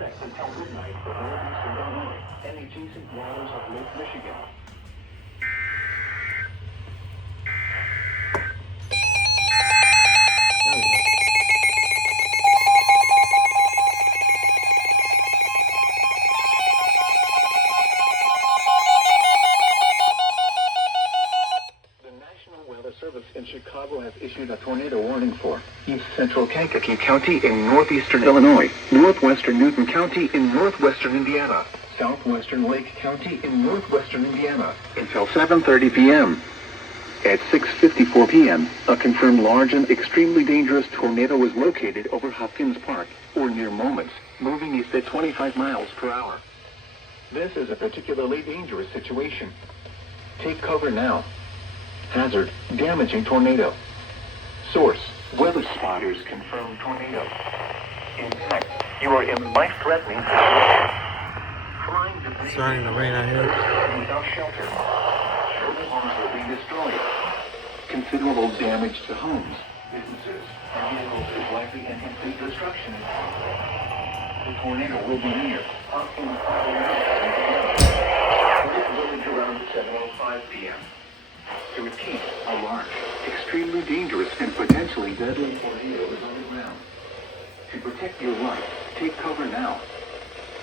effect until midnight for northeastern Illinois and adjacent waters of Lake Michigan. There we go. The National Weather Service in Chicago has issued a tornado warning for east central Kankakee County in northeastern Illinois, northwestern Newton County in northwestern Indiana, southwestern Lake County in northwestern Indiana until 7:30 p.m. At 6:54 p.m., a confirmed large and extremely dangerous tornado was located over Hopkins Park, or near Moments, moving east at 25 miles per hour. This is a particularly dangerous situation. Take cover now. Hazard, damaging tornado. Source, weather spotters confirm tornado. In fact, you are in life-threatening situation. Flying debris It's starting to rain out here. without shelter. Urban homes will be destroyed. Considerable damage to homes, businesses, and vehicles is likely and complete destruction. The tornado will be near up in the village around 7:05 p.m. To repeat, a large, extremely dangerous, and potentially deadly tornado is on the ground. To protect your life, take cover now.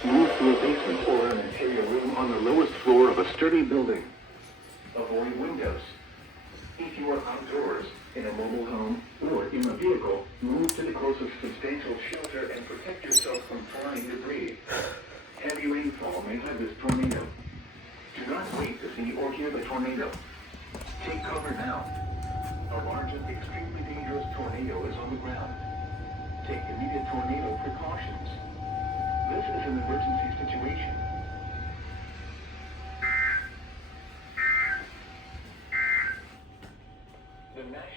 Move to a basement or an interior room on the lowest floor of a sturdy building. Avoid windows. If you are outdoors, in a mobile home, or in a vehicle, move to the closest substantial shelter and protect yourself from flying debris. Heavy rainfall may have this tornado. Do not wait to see or hear the tornado. Take cover now. A large and extremely dangerous tornado is on the ground. Take immediate tornado precautions. This is an emergency situation. The National